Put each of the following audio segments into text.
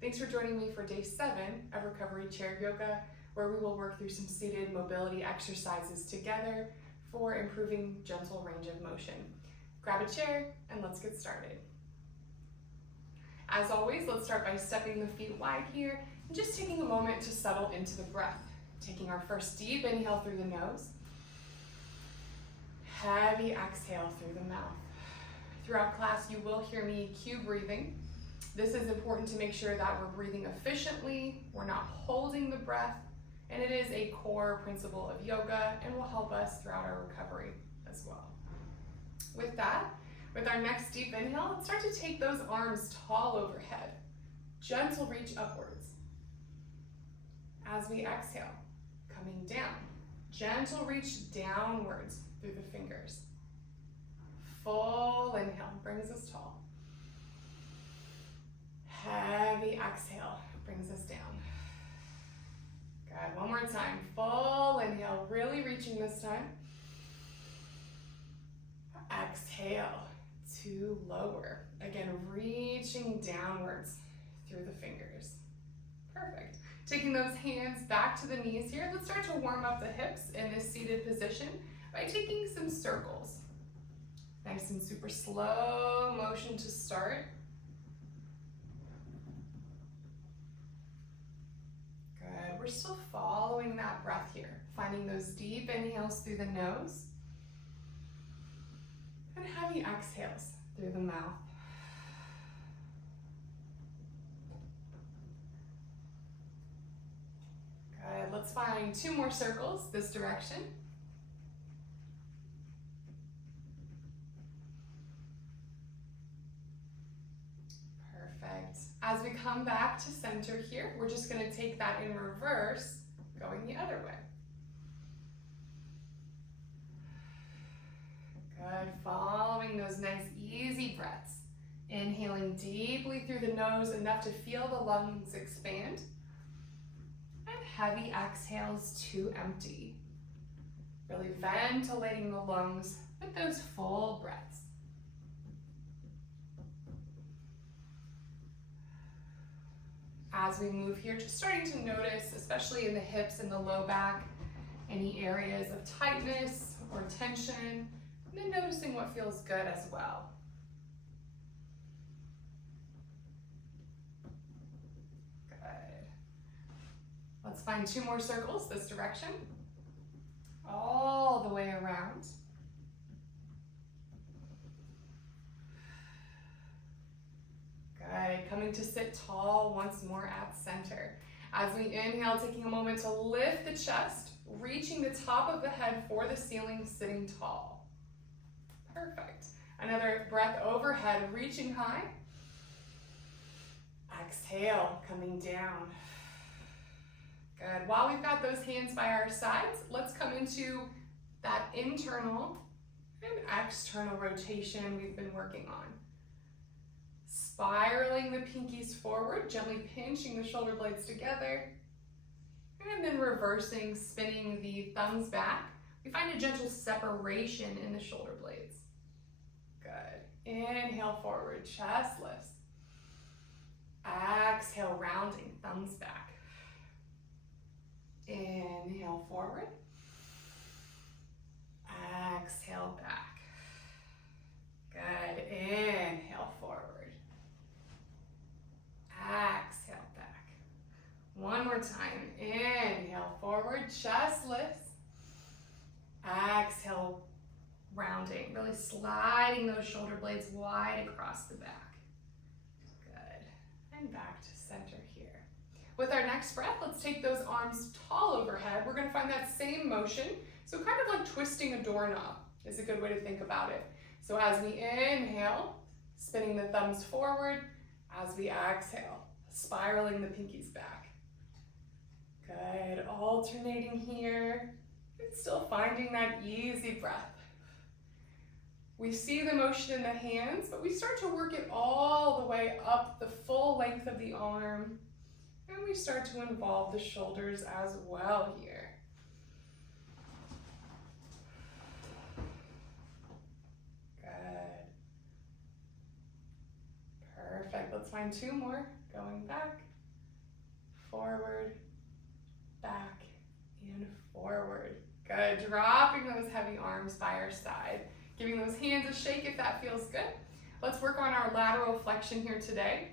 Thanks for joining me for day 7 of Recovery Chair Yoga, where we will work through some seated mobility exercises together for improving gentle range of motion. Grab a chair and let's get started. As always, let's start by stepping the feet wide here and just taking a moment to settle into the breath. Taking our first deep inhale through the nose. Heavy exhale through the mouth. Throughout class, you will hear me cue breathing. This is important to make sure that we're breathing efficiently, we're not holding the breath, and it is a core principle of yoga and will help us throughout our recovery as well. With that, with our next deep inhale, let's start to take those arms tall overhead. Gentle reach upwards. As we exhale, coming down. Gentle reach downwards through the fingers. Full inhale brings us tall. Heavy exhale brings us down. Good, one more time. Full inhale, really reaching this time. Exhale to lower. Again, reaching downwards through the fingers. Perfect. Taking those hands back to the knees here, let's start to warm up the hips in this seated position by taking some circles. Nice and super slow motion to start. Good, we're still following that breath here, finding those deep inhales through the nose and heavy exhales through the mouth. Good, let's find 2 more circles this direction. Perfect. As we come back to center here, we're just going to take that in reverse, going the other way. Good, following those nice easy breaths. Inhaling deeply through the nose, enough to feel the lungs expand. And heavy exhales to empty. Really ventilating the lungs with those full breaths. As we move here, just starting to notice, especially in the hips and the low back, any areas of tightness or tension, and then noticing what feels good as well. Let's find 2 more circles this direction, all the way around. Good, coming to sit tall once more at center. As we inhale, taking a moment to lift the chest, reaching the top of the head for the ceiling, sitting tall. Perfect. Another breath overhead, reaching high. Exhale, coming down. Good. While we've got those hands by our sides, let's come into that internal and external rotation we've been working on. Spiraling the pinkies forward, gently pinching the shoulder blades together, and then reversing, spinning the thumbs back. We find a gentle separation in the shoulder blades. Good. Inhale forward, chest lifts. Exhale, rounding, thumbs back. Inhale forward. Exhale back. Good. Inhale forward. Exhale back. One more time. Inhale forward, chest lifts. Exhale, rounding, really sliding those shoulder blades wide across the back. Good. And back to center here. With our next breath, let's take those arms tall overhead. We're going to find that same motion. So kind of like twisting a doorknob is a good way to think about it. So as we inhale, spinning the thumbs forward. As we exhale, spiraling the pinkies back. Good, alternating here. And still finding that easy breath. We see the motion in the hands, but we start to work it all the way up the full length of the arm. And we start to involve the shoulders as well here. Good. Perfect. Let's find 2 more. Going back, forward, back, and forward. Good. Dropping those heavy arms by our side. Giving those hands a shake if that feels good. Let's work on our lateral flexion here today.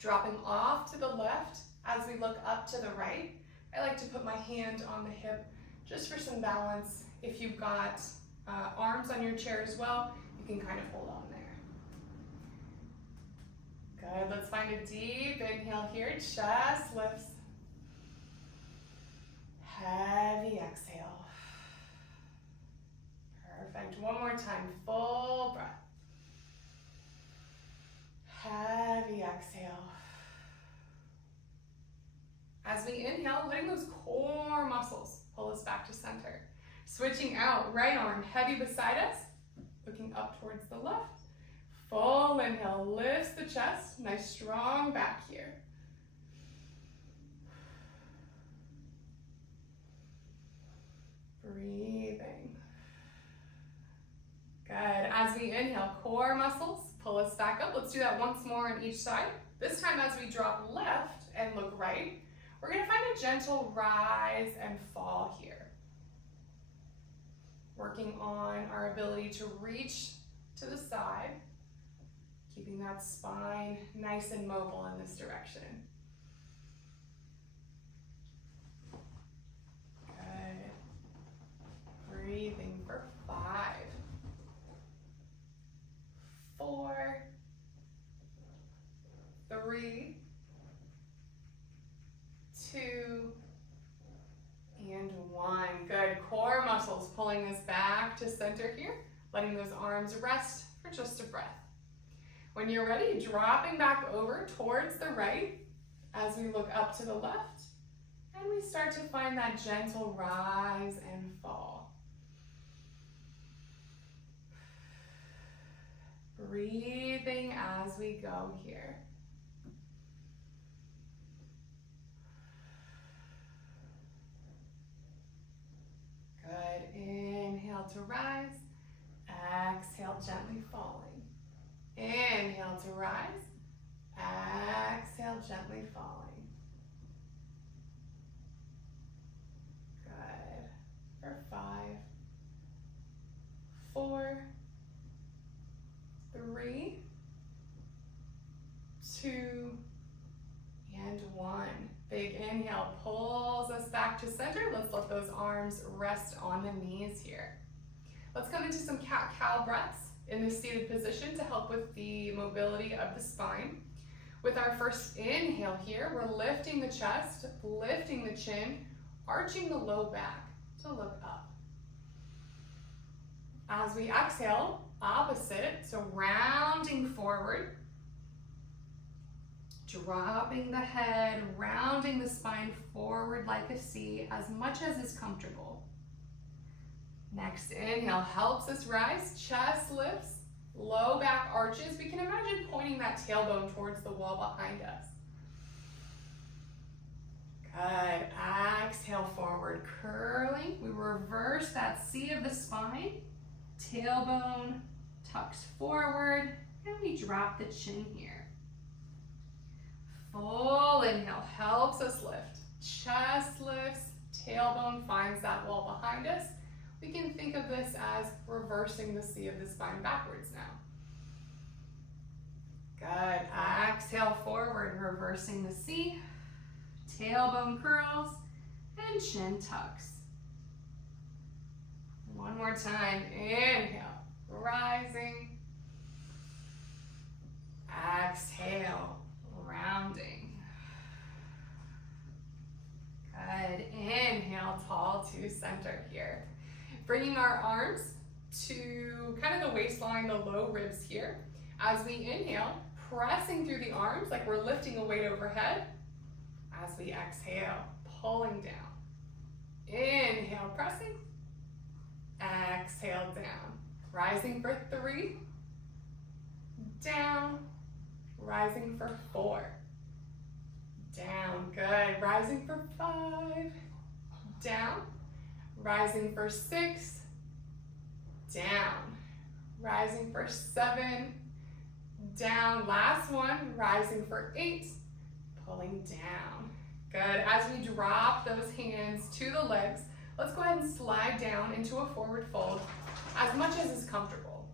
Dropping off to the left as we look up to the right. I like to put my hand on the hip just for some balance. If you've got arms on your chair as well, you can kind of hold on there. Good. Let's find a deep inhale here. Chest lifts. Heavy exhale. Perfect. One more time. Full breath. Heavy exhale. As we inhale, letting those core muscles pull us back to center. Switching out, right arm heavy beside us, looking up towards the left. Full inhale, lifts the chest, nice strong back here. Breathing. Good. As we inhale, core muscles pull us back up. Let's do that once more on each side. This time as we drop left and look right, we're going to find a gentle rise and fall here. Working on our ability to reach to the side, keeping that spine nice and mobile in this direction. Good. Breathing for 5, 4, 3, 2, and 1. Good. Core muscles pulling us back to center here, letting those arms rest for just a breath. When you're ready, dropping back over towards the right as we look up to the left, and we start to find that gentle rise and fall. Breathing as we go here. Good. Inhale to rise. Exhale, gently falling. Inhale to rise. Exhale, gently falling. Good. For 5, 4, 3, 2, and 1. Big inhale pulls us back to center. Let's let those arms rest on the knees here. Let's come into some cat-cow breaths in this seated position to help with the mobility of the spine. With our first inhale here, we're lifting the chest, lifting the chin, arching the low back to look up. As we exhale, opposite, so rounding forward, dropping the head, rounding the spine forward like a C as much as is comfortable. Next inhale helps us rise, chest lifts, low back arches. We can imagine pointing that tailbone towards the wall behind us. Good. Exhale forward, curling. We reverse that C of the spine. Tailbone tucks forward, and we drop the chin here. Full inhale helps us lift. Chest lifts, tailbone finds that wall behind us. We can think of this as reversing the C of the spine backwards now. Good. Exhale forward, reversing the C. Tailbone curls and chin tucks. One more time. Inhale, rising. Exhale, rounding. Good. Inhale, tall to center here. Bringing our arms to kind of the waistline, the low ribs here. As we inhale, pressing through the arms like we're lifting a weight overhead. As we exhale, pulling down. Inhale, pressing. Exhale, down. Rising for 3. Down. Rising for 4. Down. Good. Rising for 5. Down. Rising for 6. Down. Rising for 7. down. Last one, rising for 8, pulling down. Good. As we drop those hands to the legs, let's go ahead and slide down into a forward fold as much as is comfortable.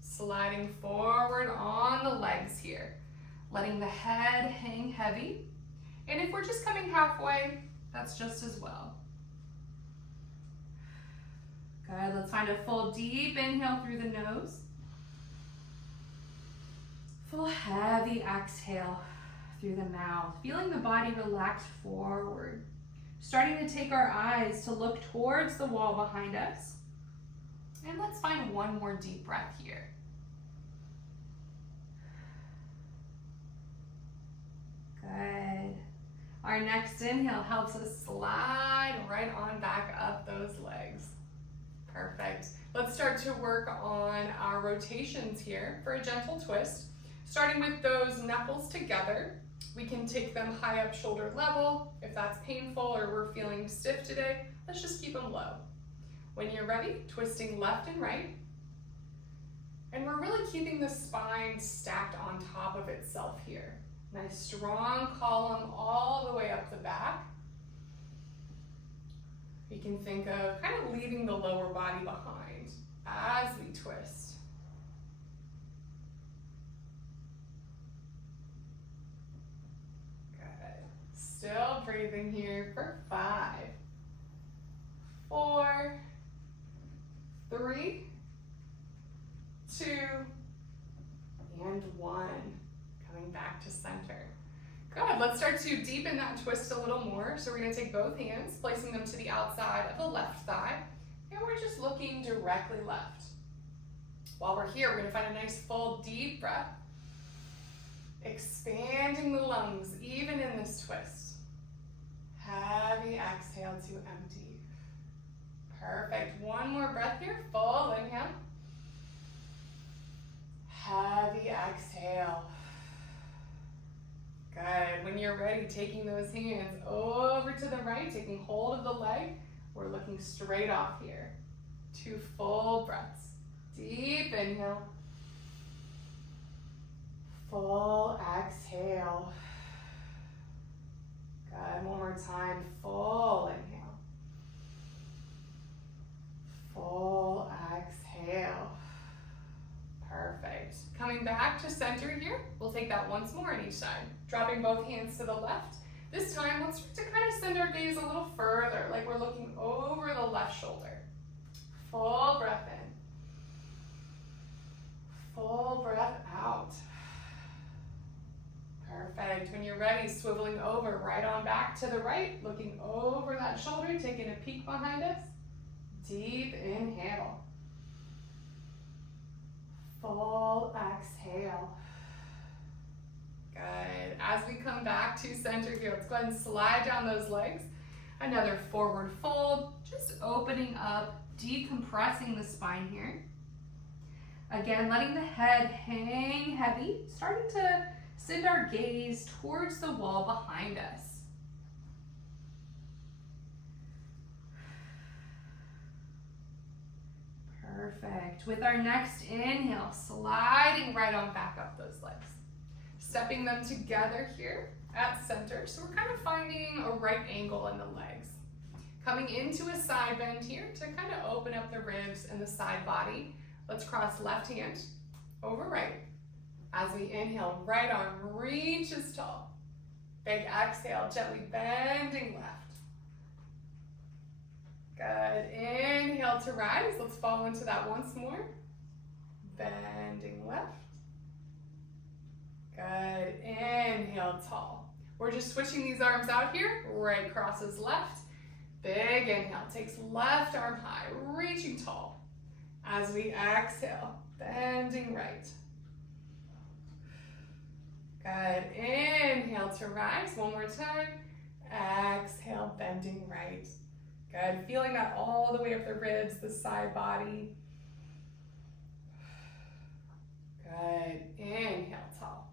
Sliding forward on the legs here, letting the head hang heavy. And if we're just coming halfway, that's just as well. Good. Let's find a full deep inhale through the nose. Full heavy exhale through the mouth, feeling the body relax forward. Starting to take our eyes to look towards the wall behind us. And let's find one more deep breath here. Good. Our next inhale helps us slide right on back up those legs. Perfect. Let's start to work on our rotations here for a gentle twist. Starting with those knuckles together, we can take them high up shoulder level. If that's painful or we're feeling stiff today, let's just keep them low. When you're ready, twisting left and right. And we're really keeping the spine stacked on top of itself here. Nice strong column all the way up the back. You can think of kind of leaving the lower body behind as we twist. Still breathing here for 5, 4, 3, 2, and 1. Coming back to center. Good. Let's start to deepen that twist a little more. So we're going to take both hands, placing them to the outside of the left thigh, and we're just looking directly left. While we're here, we're going to find a nice full deep breath, expanding the lungs even in this twist. Heavy exhale to empty. Perfect. One more breath here. Full inhale. Heavy exhale. Good. When you're ready, taking those hands over to the right, taking hold of the leg. We're looking straight off here. 2 full breaths. Deep inhale. Full exhale. Good. One more time. Full inhale. Full exhale. Perfect. Coming back to center here. We'll take that once more on each side. Dropping both hands to the left. This time, let's start to kind of send our gaze a little further, like we're looking over the left shoulder. Full breath in. Full breath out. Perfect. When you're ready, swiveling over right on back to the right, looking over that shoulder, taking a peek behind us. Deep inhale. Full exhale. Good. As we come back to center here, let's go ahead and slide down those legs. Another forward fold, just opening up, decompressing the spine here. Again, letting the head hang heavy, starting to send our gaze towards the wall behind us. Perfect. With our next inhale, sliding right on back up those legs. Stepping them together here at center. So we're kind of finding a right angle in the legs. Coming into a side bend here to kind of open up the ribs and the side body. Let's cross left hand over right. As we inhale, right arm reaches tall. Big exhale, gently bending left. Good. Inhale to rise. Let's fall into that once more. Bending left. Good. Inhale, tall. We're just switching these arms out here. Right crosses left. Big inhale. Takes left arm high, reaching tall. As we exhale, bending right. Good. Inhale to rise. One more time. Exhale, bending right. Good. Feeling that all the way up the ribs, the side body. Good. Inhale, tall.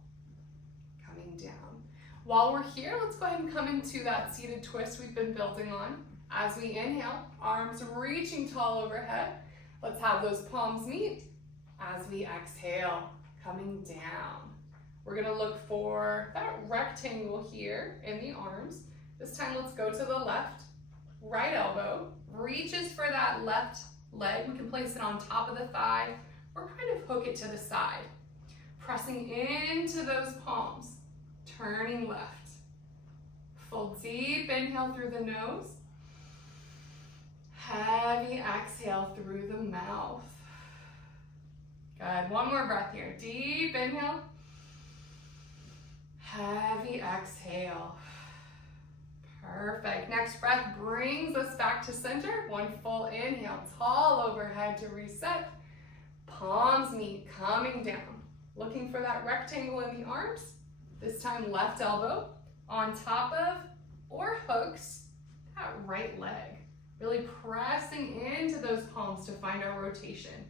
Coming down. While we're here, let's go ahead and come into that seated twist we've been building on. As we inhale, arms reaching tall overhead. Let's have those palms meet. as we exhale, coming down. We're gonna look for that rectangle here in the arms. This time let's go to the left. Right elbow reaches for that left leg. We can place it on top of the thigh or kind of hook it to the side. Pressing into those palms, turning left. Full deep inhale through the nose. Heavy exhale through the mouth. Good, one more breath here. Deep inhale. Heavy exhale. Perfect. Next breath brings us back to center. One full inhale, tall overhead to reset. Palms meet, coming down. Looking for that rectangle in the arms. This time left elbow on top of or hooks that right leg. Really pressing into those palms to find our rotation.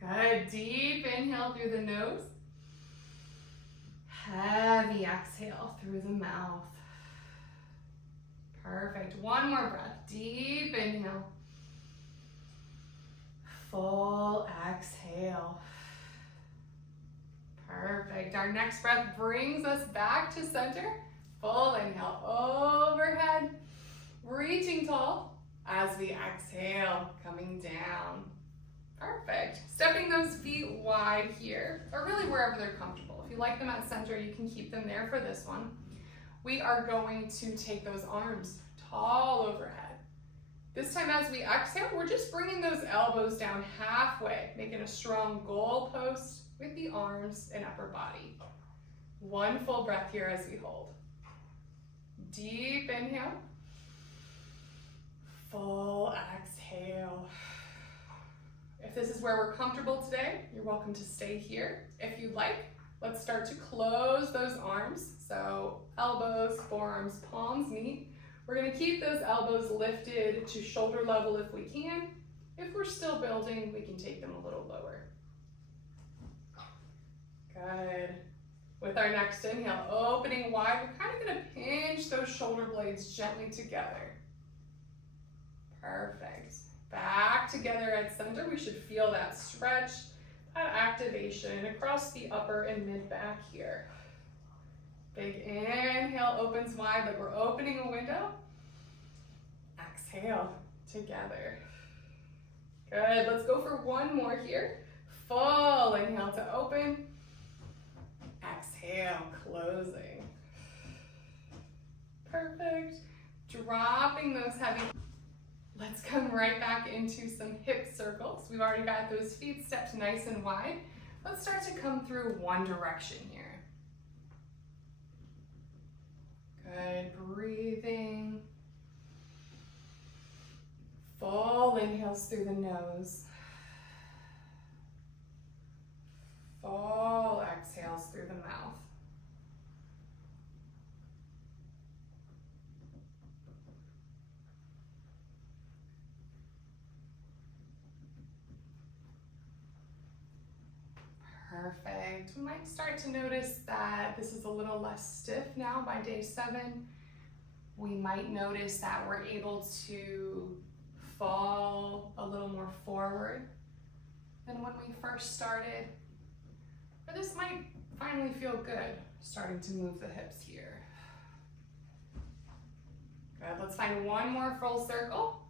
Good, deep inhale through the nose. Heavy exhale through the mouth. Perfect, one more breath. Deep inhale. Full exhale. Perfect, our next breath brings us back to center. Full inhale, overhead. Reaching tall as we exhale, coming down. Perfect. Stepping those feet wide here, or really wherever they're comfortable. If you like them at center, you can keep them there for this one. We are going to take those arms tall overhead. This time as we exhale, we're just bringing those elbows down halfway, making a strong goal post with the arms and upper body. One full breath here as we hold. Deep inhale. Full exhale. If this is where we're comfortable today, you're welcome to stay here. If you'd like, let's start to close those arms. So elbows, forearms, palms meet. We're gonna keep those elbows lifted to shoulder level if we can. If we're still building, we can take them a little lower. Good. With our next inhale, opening wide, we're kind of gonna pinch those shoulder blades gently together. Perfect. Back together at center. We should feel that stretch, that activation across the upper and mid back here. Big inhale opens wide like we're opening a window. Exhale together. Good. Let's go for one more here. Full inhale to open. Exhale, closing. Perfect. Dropping those heavy. Let's come right back into some hip circles. We've already got those feet stepped nice and wide. Let's start to come through one direction here. Good, breathing. Full inhales through the nose. Full exhales through the mouth. Perfect. We might start to notice that this is a little less stiff now by day 7. We might notice that we're able to fall a little more forward than when we first started. Or this might finally feel good, starting to move the hips here. Good, let's find one more full circle.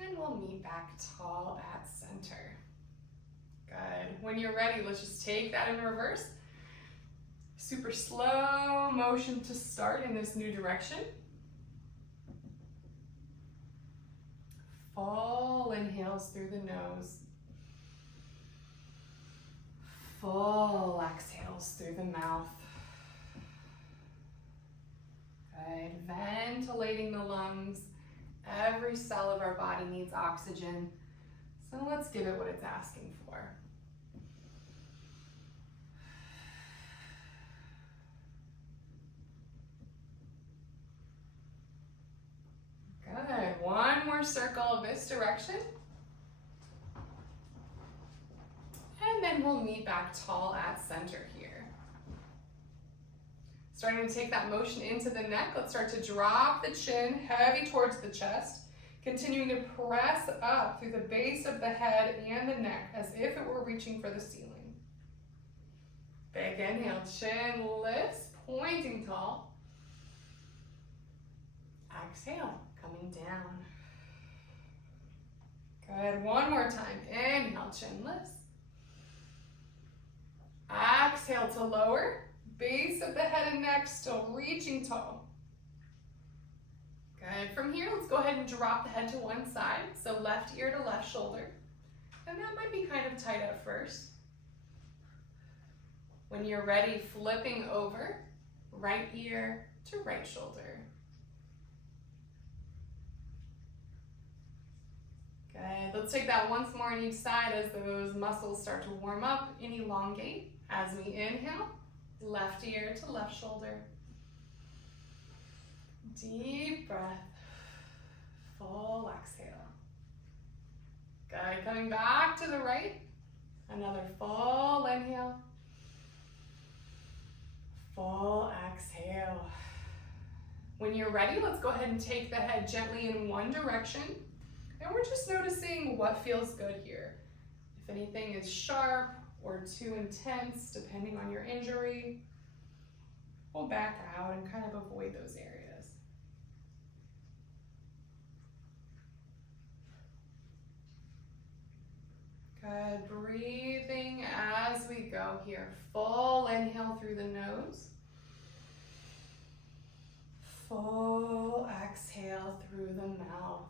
And we'll meet back tall at center. Good. When you're ready, let's just take that in reverse. Super slow motion to start in this new direction. Full inhales through the nose. Full exhales through the mouth. Good. Ventilating the lungs. Every cell of our body needs oxygen. So let's give it what it's asking for. Good. One more circle this direction. And then we'll meet back tall at center here. Starting to take that motion into the neck. Let's start to drop the chin heavy towards the chest. Continuing to press up through the base of the head and the neck as if it were reaching for the ceiling. Big inhale, chin lifts, pointing tall. Exhale, coming down. Good, one more time. Inhale, chin lifts. Exhale to lower. Base of the head and neck still reaching tall. Good. From here, let's go ahead and drop the head to one side. So left ear to left shoulder. And that might be kind of tight at first. When you're ready, flipping over, right ear to right shoulder. Good. Let's take that once more on each side as those muscles start to warm up and elongate. As we inhale, left ear to left shoulder. Deep breath. Full exhale. Good. Coming back to the right. Another full inhale. Full exhale. When you're ready, let's go ahead and take the head gently in one direction. And we're just noticing what feels good here. If anything is sharp or too intense, depending on your injury, we'll back out and kind of avoid those areas. Good, breathing as we go here. Full inhale through the nose. Full exhale through the mouth.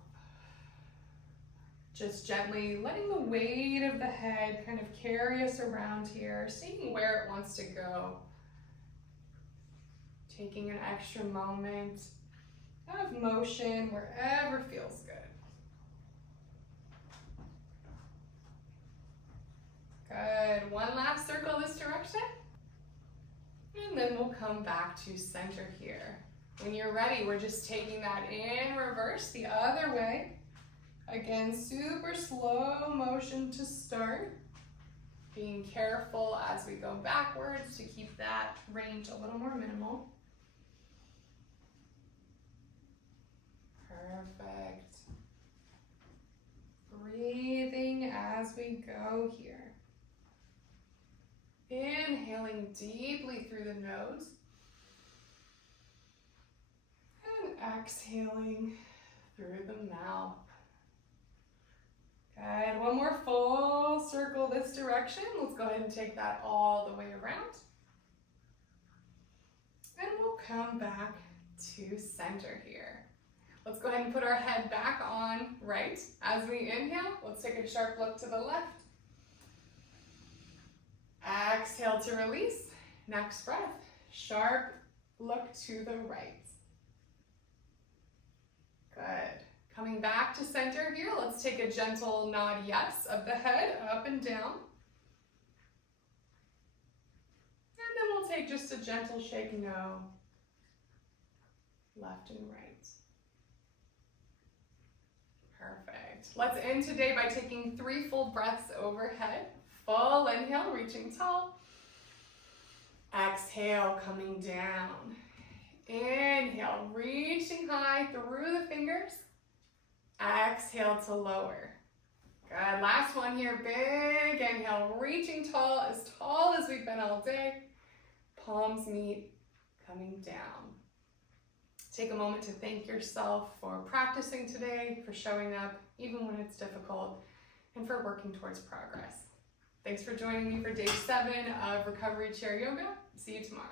Just gently letting the weight of the head kind of carry us around here, seeing where it wants to go. Taking an extra moment of motion wherever feels good. Good. One last circle this direction. And then we'll come back to center here. When you're ready, we're just taking that in reverse the other way. Again, super slow motion to start. Being careful as we go backwards to keep that range a little more minimal. Perfect. Breathing as we go here. Inhaling deeply through the nose. And exhaling through the mouth. Good. One more full circle this direction. Let's go ahead and take that all the way around. And we'll come back to center here. Let's go ahead and put our head back on right. As we inhale, let's take a sharp look to the left. Exhale to release. Next breath, sharp look to the right. Good. Coming back to center here, let's take a gentle nod yes of the head up and down. And then we'll take just a gentle shake no, left and right. Perfect. Let's end today by taking 3 full breaths overhead. Full inhale, reaching tall. Exhale, coming down. Inhale, reaching high through the fingers. Exhale to lower. Good, last one here, big inhale, reaching tall as we've been all day. Palms meet, coming down. Take a moment to thank yourself for practicing today, for showing up even when it's difficult, and for working towards progress. Thanks for joining me for day 7 of Recovery Chair Yoga. See you tomorrow.